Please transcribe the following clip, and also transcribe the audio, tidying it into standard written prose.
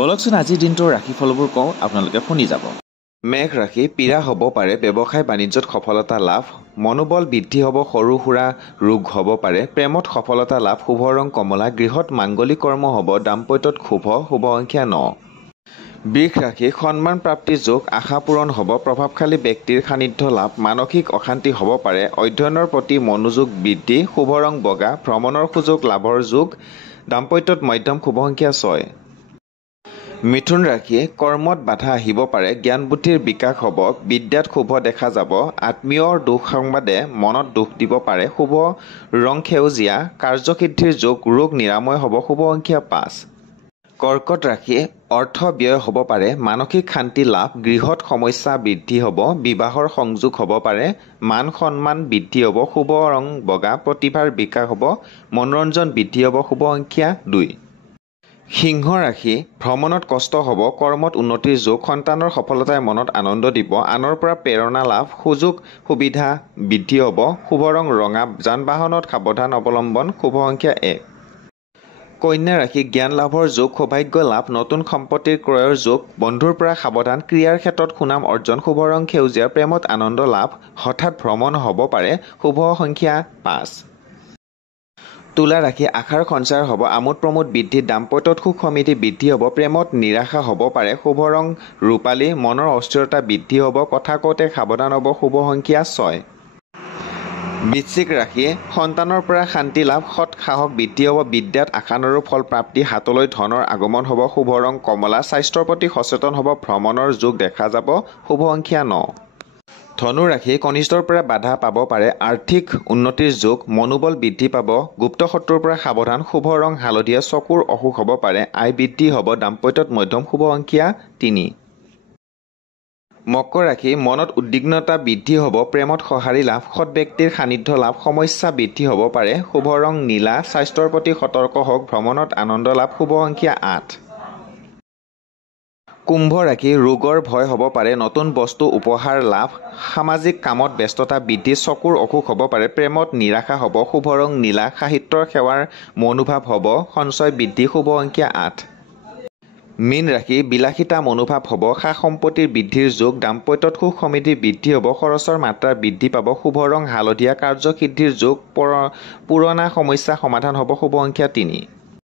বলকচোন আজিৰ দিনটোৰ ৰাশিফলবোৰ কওঁ, আপোনালোকে শুনি যাব। মেঘ ৰাশি পীড়া হ'ব পাৰে, ব্যৱসায় বাণিজ্যত সফলতা লাভ, মনোবল বৃদ্ধি হ'ব, সৰু সুৰা ৰোগ হ'ব পাৰে, প্ৰেমত সফলতা লাভ, শুভ ৰং কমলা, গৃহত মাংগলিক কৰ্ম হ'ব, দাম্পত্যত শুভ সংখ্যা 9। বৃষ ৰাশি সন্মান প্ৰাপ্তিৰ যোগ, আশা পূৰণ হ'ব, প্ৰভাৱশালী ব্যক্তিৰ সান্নিধ্য লাভ, মানসিক অশান্তি হ'ব পাৰে, অধ্যয়নৰ প্ৰতি মনোযোগ বৃদ্ধি, শুভ ৰং বগা, ভ্ৰমণৰ সুযোগ লাভৰ যোগ, দাম্পত্যত মধ্যম, শুভ সংখ্যা 6। মিথুন ৰাশি কৰ্মত বাধা আহিব পাৰে, জ্ঞান বুদ্ধিৰ বিকাশ হ'ব, বিদ্যাত শুভ দেখা যাব, আত্মীয়ৰ দুখ সংবাদে মনত দুখ দিব পাৰে, শুভ ৰং সেউজীয়া, কাৰ্যসিদ্ধিৰ যোগ, ৰোগ নিৰাময় হ'ব, শুভ সংখ্যা 5। কৰ্কট ৰাশি অৰ্থ ব্যয় হ'ব পাৰে, মানসিক শান্তি লাভ, গৃহত সমস্যা বৃদ্ধি হ'ব, বিবাহৰ সংযোগ হ'ব পাৰে, মান সন্মান বৃদ্ধি হ'ব, শুভ ৰং বগা, প্ৰতিভাৰ বিকাশ হ'ব, মনোৰঞ্জন বৃদ্ধি হ'ব, শুভ সংখ্যা 2। সিংহ ৰাশি ভ্ৰমণত কষ্ট হ'ব, কৰ্মত উন্নতিৰ যোগ, সন্তানৰ সফলতাই মনত আনন্দ দিব, আনৰ পৰা প্ৰেৰণা লাভ, সুযোগ সুবিধা বৃদ্ধি হ'ব, শুভ ৰং ৰঙা, যান বাহনত সাৱধান অৱলম্বন, শুভ সংখ্যা 1। কন্যা ৰাশি জ্ঞান লাভৰ যোগ, সৌভাগ্য লাভ, নতুন সম্পত্তিৰ ক্ৰয়ৰ যোগ, বন্ধুৰ পৰা সাৱধান, ক্ৰীড়াৰ ক্ষেত্ৰত সুনাম অৰ্জন, শুভ ৰং সেউজীয়া, প্ৰেমত আনন্দ লাভ, হঠাৎ ভ্ৰমণ হ'ব পাৰে, শুভ সংখ্যা 5। তুলা ৰাশি আশাৰ সঞ্চাৰ হ'ব, আমোদ প্ৰমোদ বৃদ্ধি, দাম্পত্যত সুখ সমৃদ্ধি বৃদ্ধি হ'ব, প্ৰেমত নিৰাশা হ'ব পাৰে, শুভ ৰং ৰূপালী, মনৰ অস্থিৰতা বৃদ্ধি হ'ব, কথা কওঁতে সাৱধান হ'ব, শুভ সংখ্যা 6। বৃশ্চিক ৰাশি সন্তানৰ পৰা শান্তি লাভ, সৎ সাহস বৃদ্ধি হ'ব, বিদ্যাত আশানুৰূপ ফল প্ৰাপ্তি, হাতলৈ ধনৰ আগমন হ'ব, শুভ ৰং কমলা, স্বাস্থ্যৰ প্ৰতি সচেতন হ'ব, ভ্ৰমণৰ যোগ দেখা যাব, শুভ সংখ্যা 9। ধনু ৰাশি কনিষ্ঠৰ পৰা বাধা পাব পাৰে, আৰ্থিক উন্নতিৰ যোগ, মনোবল বৃদ্ধি পাব, গুপ্ত শত্ৰুৰ পৰা সাৱধান, শুভ ৰং হালধীয়া, চকুৰ অসুখ হ'ব পাৰে, আয় বৃদ্ধি হ'ব, দাম্পত্যত মধ্যম, শুভ সংখ্যা 3। মকৰ ৰাশি মনত উদ্বিগ্নতা বৃদ্ধি হ'ব, প্ৰেমত সঁহাৰি লাভ, সৎ ব্যক্তিৰ সান্নিধ্য লাভ, সমস্যা বৃদ্ধি হ'ব পাৰে, শুভ ৰং নীলা, স্বাস্থ্যৰ প্ৰতি সতৰ্ক হওক, ভ্ৰমণত আনন্দ লাভ, শুভ সংখ্যা 8। কুম্ভ ৰাশি ৰোগৰ ভয় হ'ব পাৰে, নতুন বস্তু উপহাৰ লাভ, সামাজিক কামত ব্যস্ততা বৃদ্ধি, চকুৰ অসুখ হ'ব পাৰে, প্ৰেমত নিৰাশা হ'ব, শুভ ৰং নীলা, সাহিত্যৰ সেৱাৰ মনোভাৱ হ'ব, সঞ্চয় বৃদ্ধি, শুভ সংখ্যা 8। মীন ৰাশি বিলাসিতা মনোভাৱ হ'ব, সা সম্পত্তিৰ বৃদ্ধিৰ যোগ, দাম্পত্যত সুখ সমৃদ্ধি বৃদ্ধি হ'ব, খৰচৰ মাত্ৰা বৃদ্ধি পাব, শুভ ৰং হালধীয়া, কাৰ্যসিদ্ধিৰ যোগ, পুৰণা সমস্যা সমাধান হ'ব, শুভ সংখ্যা 3।